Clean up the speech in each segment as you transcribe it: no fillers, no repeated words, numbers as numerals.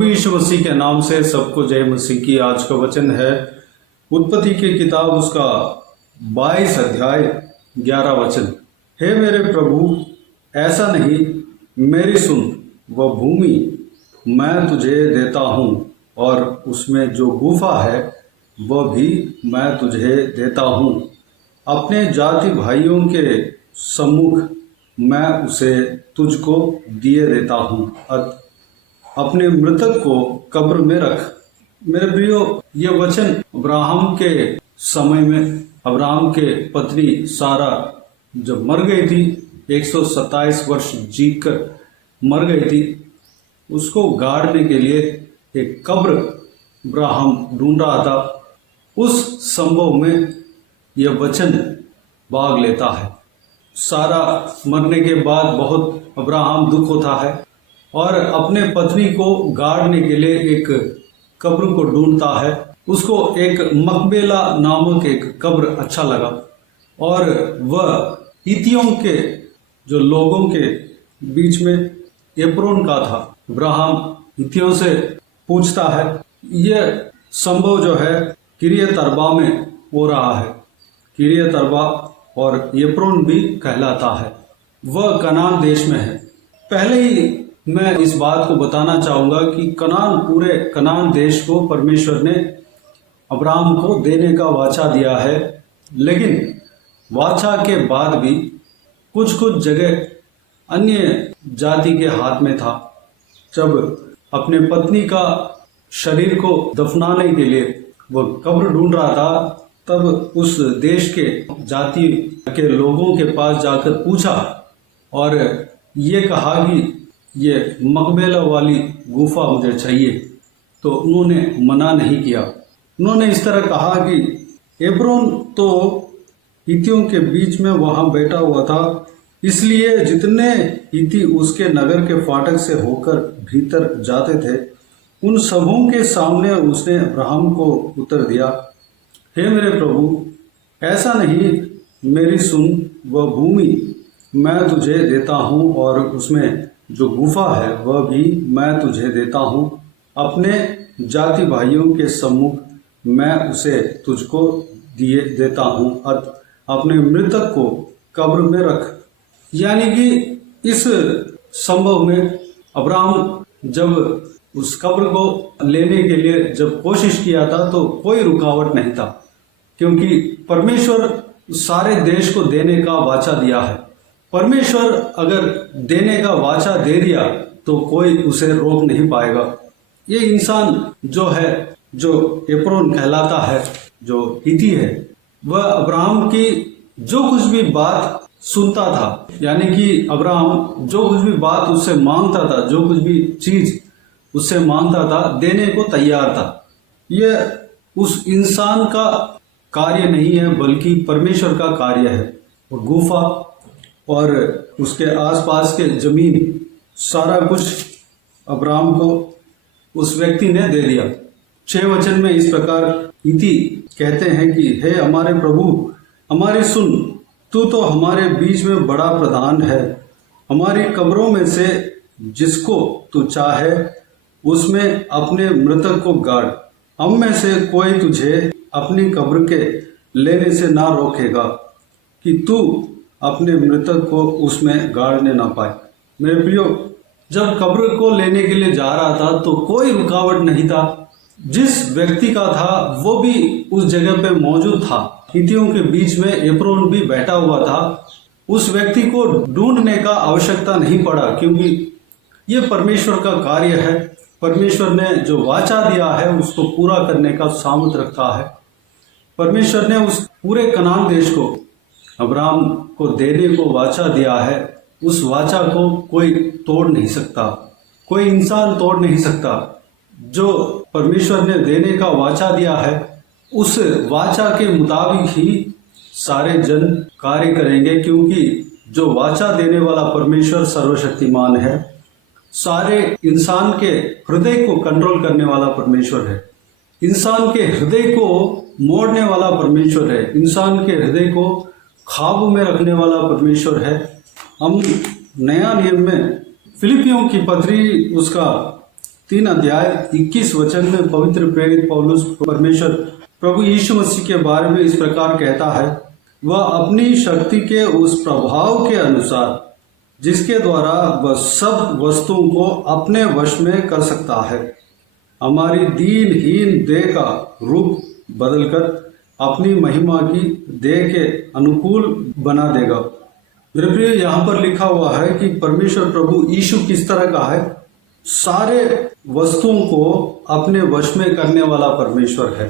प्रभु यीशु मसीह के नाम से सबको जय मसीह की। आज का वचन है उत्पत्ति की किताब उसका 22 अध्याय 11 वचन। हे मेरे प्रभु, ऐसा नहीं, मेरी सुन, वह भूमि मैं तुझे देता हूँ और उसमें जो गुफा है वह भी मैं तुझे देता हूँ। अपने जाति भाइयों के सम्मुख मैं उसे तुझको दिए देता हूँ। अपने मृतक को कब्र में रख। मेरे प्रियो, ये वचन अब्राहम के समय में, अब्राहम के पत्नी सारा जब मर गई थी, 127 वर्ष जीकर मर गई थी, उसको गाड़ने के लिए एक कब्र अब्राहम ढूंढ रहा था। उस संभव में यह वचन भाग लेता है। सारा मरने के बाद बहुत अब्राहम दुख होता है और अपने पत्नी को गाड़ने के लिए एक कब्र को ढूंढता है। उसको एक मकबेला नामक एक कब्र अच्छा लगा और वह हित्तियों के जो लोगों के बीच में एप्रोन का था। अब्राहम हित्तियों से पूछता है। यह संभव जो है किरियत अर्बा में हो रहा है। किरियत अर्बा और एप्रोन भी कहलाता है। वह कनान देश में है। पहले ही मैं इस बात को बताना चाहूँगा कि पूरे कनान देश को परमेश्वर ने अब्राहम को देने का वाचा दिया है, लेकिन वाचा के बाद भी कुछ कुछ जगह अन्य जाति के हाथ में था। जब अपने पत्नी का शरीर को दफनाने के लिए वह कब्र ढूंढ रहा था, तब उस देश के जाति के लोगों के पास जाकर पूछा और ये कहा कि ये मकबेला वाली गुफा मुझे चाहिए। तो उन्होंने मना नहीं किया। उन्होंने इस तरह कहा कि एब्रोन तो हित्तियों के बीच में वहां बैठा हुआ था, इसलिए जितने हित्ती उसके नगर के फाटक से होकर भीतर जाते थे, उन सबों के सामने उसने अब्राहम को उत्तर दिया, हे मेरे प्रभु, ऐसा नहीं, मेरी सुन, वह भूमि मैं तुझे देता हूँ और उसमें जो गुफा है वह भी मैं तुझे देता हूँ। अपने जाति भाइयों के सम्मुख मैं उसे तुझको दिए देता हूँ। अपने मृतक को कब्र में रख। यानी कि इस संभव में अब्राहम जब उस कब्र को लेने के लिए जब कोशिश किया था तो कोई रुकावट नहीं था, क्योंकि परमेश्वर सारे देश को देने का वाचा दिया है। परमेश्वर अगर देने का वाचा दे दिया तो कोई उसे रोक नहीं पाएगा। ये इंसान जो है, जो एप्रोन कहलाता है, जो हित्ती है, वह अब्राहम की जो कुछ भी बात सुनता था, यानी कि अब्राहम जो कुछ भी बात उससे मांगता था, जो कुछ भी चीज उससे मांगता था, देने को तैयार था। यह उस इंसान का कार्य नहीं है, बल्कि परमेश्वर का कार्य है। और गुफा और उसके आसपास के जमीन, सारा कुछ अब्राहम को उस व्यक्ति ने दे दिया। 6 वचन में इस प्रकार हित्ती कहते हैं कि हे हमारे प्रभु, हमारी सुन, तू तो हमारे बीच में बड़ा प्रधान है। हमारी कब्रों में से जिसको तू चाहे उसमें अपने मृतक को गाड़। हम में से कोई तुझे अपनी कब्र के लेने से ना रोकेगा कि तू अपने मृतक को उसमें गाड़ने ना पाए। मेरे प्रियो, जब कब्र को लेने के लिए जा रहा था तो कोई रुकावट नहीं था। जिस व्यक्ति का था वो भी उस जगह पे मौजूद था। हित्तियों के बीच में एप्रोन भी बैठा हुआ था। उस व्यक्ति को ढूंढने का आवश्यकता नहीं पड़ा, क्योंकि ये परमेश्वर का कार्य है। परमेश्वर ने जो वाचा दिया है उसको पूरा करने का सामर्थ रखता है। परमेश्वर ने उस पूरे कनान देश को अब्राहम को देने को वाचा दिया है। उस वाचा को कोई तोड़ नहीं सकता, कोई इंसान तोड़ नहीं सकता। जो परमेश्वर ने देने का वाचा दिया है, उस वाचा के मुताबिक ही सारे जन कार्य करेंगे, क्योंकि जो वाचा देने वाला परमेश्वर सर्वशक्तिमान है। सारे इंसान के हृदय को कंट्रोल करने वाला परमेश्वर है। इंसान के हृदय को मोड़ने वाला परमेश्वर है। इंसान के हृदय को काबू में रखने वाला परमेश्वर है। हम नया नियम में फिलिपियों की पत्री उसका 3 अध्याय 21 वचन में पवित्र प्रेरित पौलुस परमेश्वर प्रभु यीशु मसीह के बारे में इस प्रकार कहता है, वह अपनी शक्ति के उस प्रभाव के अनुसार जिसके द्वारा वह सब वस्तुओं को अपने वश में कर सकता है, हमारी दीनहीन देह का रूप बदलकर अपनी महिमा की देह के अनुकूल बना देगा। मेरे प्रिय, यहाँ पर लिखा हुआ है कि परमेश्वर प्रभु यीशु किस तरह का है। सारे वस्तुओं को अपने वश में करने वाला परमेश्वर है।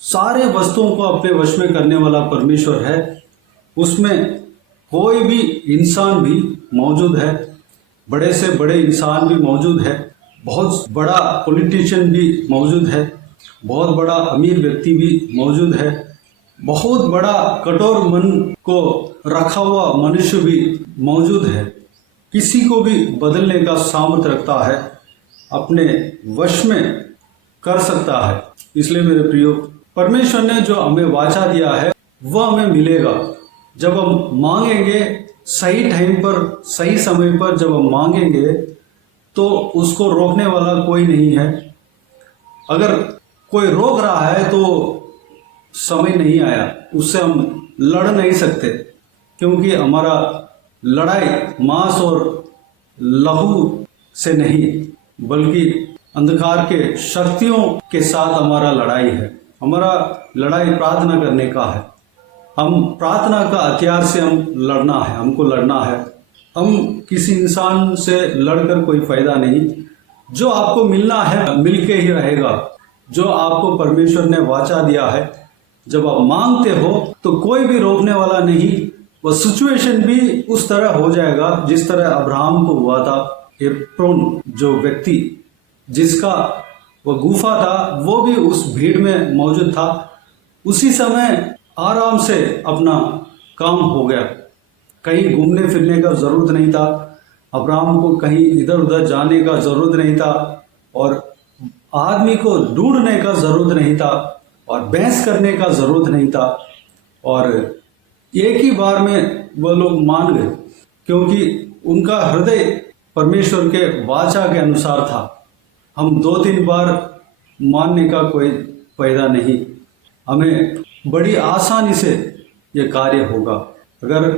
सारे वस्तुओं को अपने वश में करने वाला परमेश्वर है। उसमें कोई भी इंसान भी मौजूद है, बड़े से बड़े इंसान भी मौजूद है, बहुत बड़ा पॉलिटिशियन भी मौजूद है, बहुत बड़ा अमीर व्यक्ति भी मौजूद है, बहुत बड़ा कठोर मन को रखा हुआ मनुष्य भी मौजूद है। किसी को भी बदलने का सामर्थ्य रखता है, अपने वश में कर सकता है। इसलिए मेरे प्रियो, परमेश्वर ने जो हमें वाचा दिया है वह हमें मिलेगा। जब हम मांगेंगे सही टाइम पर, सही समय पर जब हम मांगेंगे तो उसको रोकने वाला कोई नहीं है। अगर कोई रोक रहा है तो समय नहीं आया, उससे हम लड़ नहीं सकते, क्योंकि हमारा लड़ाई मांस और लहू से नहीं बल्कि अंधकार के शक्तियों के साथ हमारा लड़ाई है। हमारा लड़ाई प्रार्थना करने का है। हम प्रार्थना का हथियार से हम लड़ना है, हमको लड़ना है। हम किसी इंसान से लड़कर कोई फायदा नहीं। जो आपको मिलना है मिलके ही रहेगा। जो आपको परमेश्वर ने वाचा दिया है, जब आप मांगते हो तो कोई भी रोकने वाला नहीं। वह सिचुएशन भी उस तरह हो जाएगा जिस तरह अब्राहम को हुआ था। एप्रोन जो व्यक्ति जिसका वह गुफा था, वो भी उस भीड़ में मौजूद था। उसी समय आराम से अपना काम हो गया। कहीं घूमने फिरने का जरूरत नहीं था। अब्राहम को कहीं इधर उधर जाने का जरूरत नहीं था और आदमी को ढूंढने का जरूरत नहीं था और बहस करने का जरूरत नहीं था। और एक ही बार में वह लोग मान गए, क्योंकि उनका हृदय परमेश्वर के वाचा के अनुसार था। हम 2-3 बार मानने का कोई फायदा नहीं। हमें बड़ी आसानी से ये कार्य होगा। अगर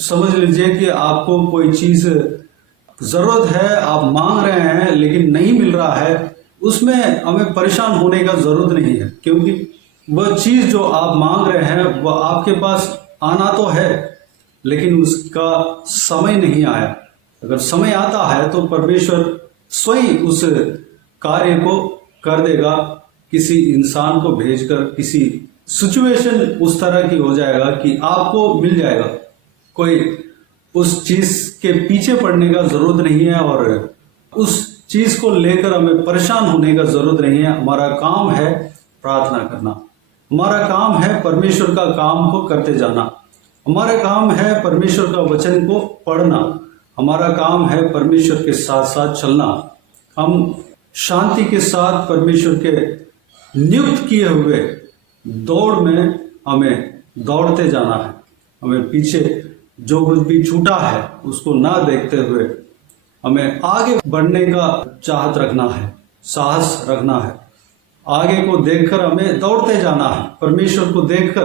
समझ लीजिए कि आपको कोई चीज जरूरत है, आप मांग रहे हैं लेकिन नहीं मिल रहा है, उसमें हमें परेशान होने का जरूरत नहीं है, क्योंकि वह चीज जो आप मांग रहे हैं वह आपके पास आना तो है, लेकिन उसका समय नहीं आया। अगर समय आता है तो परमेश्वर स्वयं उस कार्य को कर देगा। किसी इंसान को भेजकर किसी सिचुएशन उस तरह की हो जाएगा कि आपको मिल जाएगा। कोई उस चीज के पीछे पड़ने का जरूरत नहीं है और उस चीज को लेकर हमें परेशान होने का जरूरत नहीं है। हमारा काम है प्रार्थना करना। हमारा काम है परमेश्वर का काम को करते जाना। हमारा काम है परमेश्वर का वचन को पढ़ना। हमारा काम है परमेश्वर के साथ साथ चलना। हम शांति के साथ परमेश्वर के नियुक्त किए हुए दौड़ में हमें दौड़ते जाना है। हमें पीछे जो कुछ भी छूटा है उसको ना देखते हुए हमें आगे बढ़ने का चाहत रखना है, साहस रखना है। आगे को देखकर हमें दौड़ते जाना है। परमेश्वर को देखकर,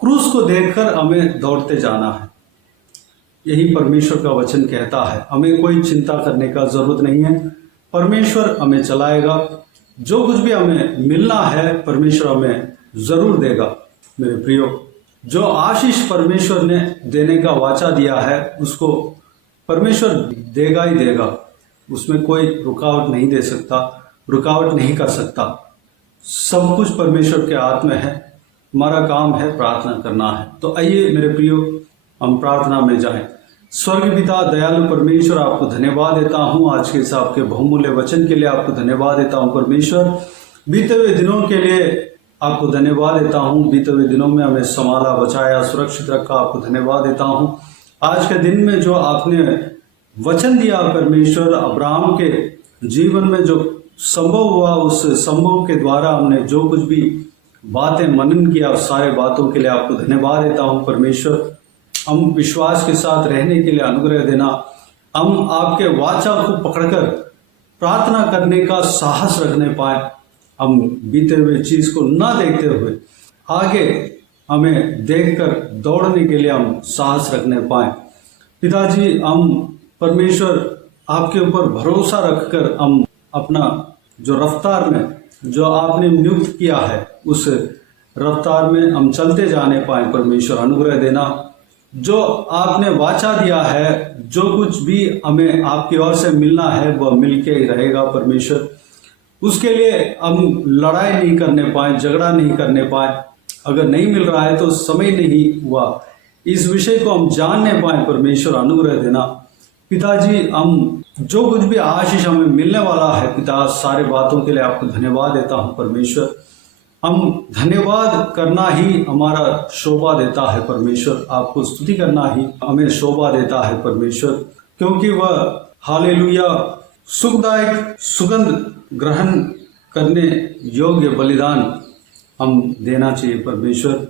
क्रूस को देखकर हमें दौड़ते जाना है। यही परमेश्वर का वचन कहता है। हमें कोई चिंता करने का जरूरत नहीं है। परमेश्वर हमें चलाएगा। जो कुछ भी हमें मिलना है परमेश्वर हमें जरूर देगा। मेरे प्रियो, जो आशीष परमेश्वर ने देने का वाचा दिया है उसको परमेश्वर देगा ही देगा। उसमें कोई रुकावट नहीं दे सकता, रुकावट नहीं कर सकता। सब कुछ परमेश्वर के हाथ में है। हमारा काम है प्रार्थना करना है। तो आइए मेरे प्रियो, हम प्रार्थना में जाएं। स्वर्ग पिता दयालु परमेश्वर, आपको धन्यवाद देता हूं आज के इस आपके बहुमूल्य वचन के लिए। आपको धन्यवाद देता हूं परमेश्वर। बीते हुए दिनों के लिए आपको धन्यवाद देता हूं। बीते हुए दिनों में हमें संभाला, बचाया, सुरक्षित रखा। आपको धन्यवाद देता हूं। आज के दिन में जो आपने वचन दिया परमेश्वर, अब्राहम के जीवन में जो संभव हुआ, उस संभव के द्वारा हमने जो कुछ भी बातें मनन किया, उस सारे बातों के लिए आपको धन्यवाद देता हूं परमेश्वर। हम विश्वास के साथ रहने के लिए अनुग्रह देना। हम आपके वाचा को पकड़कर प्रार्थना करने का साहस रखने पाए, हम बीते हुए चीज को ना देखते हुए आगे हमें देखकर दौड़ने के लिए हम साहस रखने पाए। पिताजी, हम परमेश्वर आपके ऊपर भरोसा रखकर हम अपना जो रफ्तार में जो आपने नियुक्त किया है उस रफ्तार में हम चलते जाने पाए। परमेश्वर अनुग्रह देना, जो आपने वाचा दिया है, जो कुछ भी हमें आपकी ओर से मिलना है वह मिलके ही रहेगा। परमेश्वर, उसके लिए हम लड़ाई नहीं करने पाए, झगड़ा नहीं करने पाए। अगर नहीं मिल रहा है तो समय नहीं हुआ, इस विषय को हम जानने पाए। परमेश्वर अनुग्रह देना। पिताजी, हम जो कुछ भी आशीष हमें मिलने वाला है पिता, सारे बातों के लिए आपको धन्यवाद देता हूँ। परमेश्वर, हम धन्यवाद करना ही हमारा शोभा देता है। परमेश्वर, आपको स्तुति करना ही हमें शोभा देता है। परमेश्वर, क्योंकि वह हालेलुया सुखदायक सुगंध ग्रहण करने योग्य बलिदान हम देना चाहिए। परमेश्वर,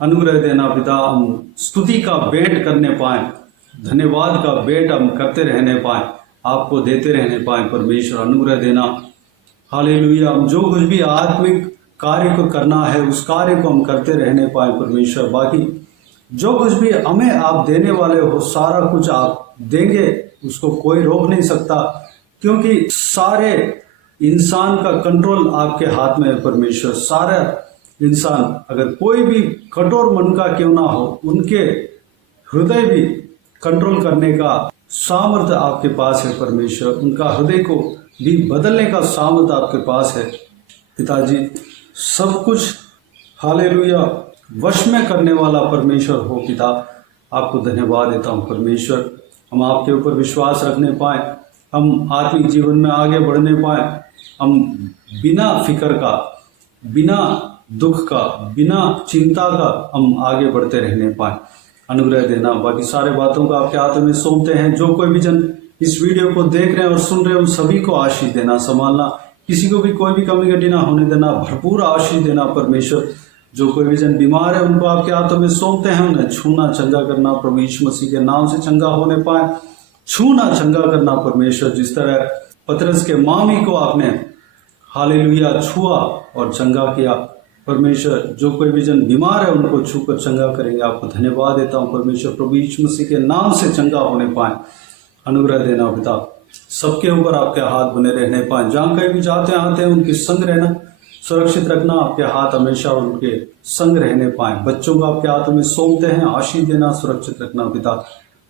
अनुग्रह देना पिता, हम स्तुति का भेंट करने पाए, धन्यवाद का भेंट हम करते रहने पाए, आपको देते रहने पाए। परमेश्वर, अनुग्रह देना। हालेलुया, हम जो कुछ भी आत्मिक कार्य को करना है उस कार्य को हम करते रहने पाए। परमेश्वर, बाकी जो कुछ भी हमें आप देने वाले हो सारा कुछ आप देंगे, उसको कोई रोक नहीं सकता, क्योंकि सारे इंसान का कंट्रोल आपके हाथ में है। परमेश्वर, सारा इंसान, अगर कोई भी कठोर मन का क्यों ना हो, उनके हृदय भी कंट्रोल करने का सामर्थ्य आपके पास है। परमेश्वर, उनका हृदय को भी बदलने का सामर्थ्य आपके पास है। पिताजी, सब कुछ हालेलुया वश में करने वाला परमेश्वर हो पिता, आपको धन्यवाद देता हूँ। परमेश्वर, हम आपके ऊपर विश्वास रखने पाए, हम आत्मिक जीवन में आगे बढ़ने पाए, हम बिना फिक्र का, बिना दुख का, बिना चिंता का हम आगे बढ़ते रहने पाए। अनुग्रह देना। बाकी सारे बातों को आपके हाथों में सौंपते हैं। जो कोई भी जन इस वीडियो को देख रहे हैं और सुन रहे हैं, उन सभी को आशीष देना, संभालना, किसी को भी कोई भी कमी घटी ना होने देना, भरपूर आशीष देना। परमेश्वर, जो कोई भी जन बीमार है उनको आपके हाथों में सौंपते हैं, उन्हें छूना, चंगा करना, प्रभु यीशु मसीह के नाम से चंगा होने पाए, छूना, चंगा करना। परमेश्वर, जिस तरह पतरस के मामी को आपने हालेलुया छुआ और चंगा किया, परमेश्वर, जो कोई भी जन बीमार है उनको छूकर चंगा करेंगे। आपको धन्यवाद देता हूँ। परमेश्वर, प्रभु यीशु मसीह के नाम से चंगा होने पाए, अनुग्रह देना पिता। सबके ऊपर आपके हाथ बने रहने पाए, जहाँ कहीं भी जाते आते हैं उनके संग रहना, सुरक्षित रखना, आपके हाथ हमेशा उनके संग रहने पाए। बच्चों को आपके हाथों में सौंपते हैं, आशीष देना, सुरक्षित रखना पिता।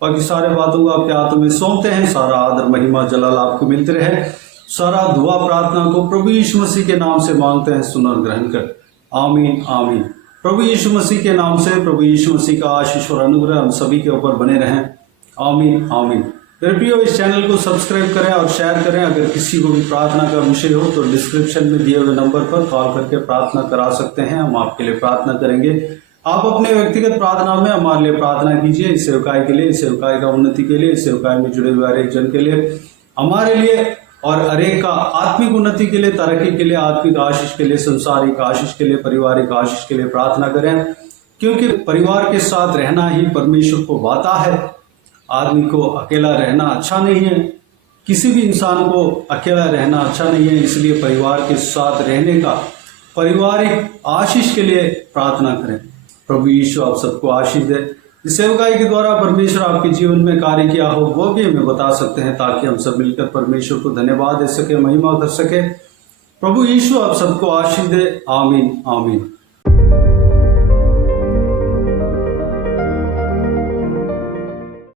बाकी सारे बातों को आपके हाथों में सौंपते हैं। सारा आदर, महिमा, जलाल आपको मिलते रहे। सारा दुआ प्रार्थना को प्रभु यीशु मसीह के नाम से मांगते हैं, सुन और ग्रहण कर। आमीन, आमीन। प्रभु यीशु मसीह के नाम से प्रभु यीशु मसीह का आशीष और अनुग्रह हम सभी के ऊपर बने रहें। आमीन, आमीन। कृपया इस चैनल को सब्सक्राइब करें और शेयर करें। अगर किसी को भी प्रार्थना का विषय हो तो डिस्क्रिप्शन में दिए हुए नंबर पर कॉल करके प्रार्थना करा सकते हैं, हम आपके लिए प्रार्थना करेंगे। आप अपने व्यक्तिगत प्रार्थना में हमारे लिए प्रार्थना कीजिए, इस सेवकाई के लिए, इस सेवकाई का उन्नति के लिए, इस सेवकाई में जुड़े हुए हर एक जन के लिए, हमारे लिए और हरेक का आत्मिक उन्नति के लिए, तरक्की के लिए, आत्मिक आशीष के लिए, संसारिक आशीष के लिए, पारिवारिक आशीष के लिए प्रार्थना करें, क्योंकि परिवार के साथ रहना ही परमेश्वर को भाता है। आदमी को अकेला रहना अच्छा नहीं है, किसी भी इंसान को अकेला रहना अच्छा नहीं है, इसलिए परिवार के साथ रहने का, पारिवारिक आशीष के लिए प्रार्थना करें। प्रभु यीशु आप सबको आशीष दे। इस सेवकाई के द्वारा परमेश्वर आपके जीवन में कार्य किया हो वो भी हमें बता सकते हैं, ताकि हम सब मिलकर परमेश्वर को धन्यवाद दे सके, महिमा कर सके। प्रभु यीशु आप सबको आशीष दे। आमीन, आमीन।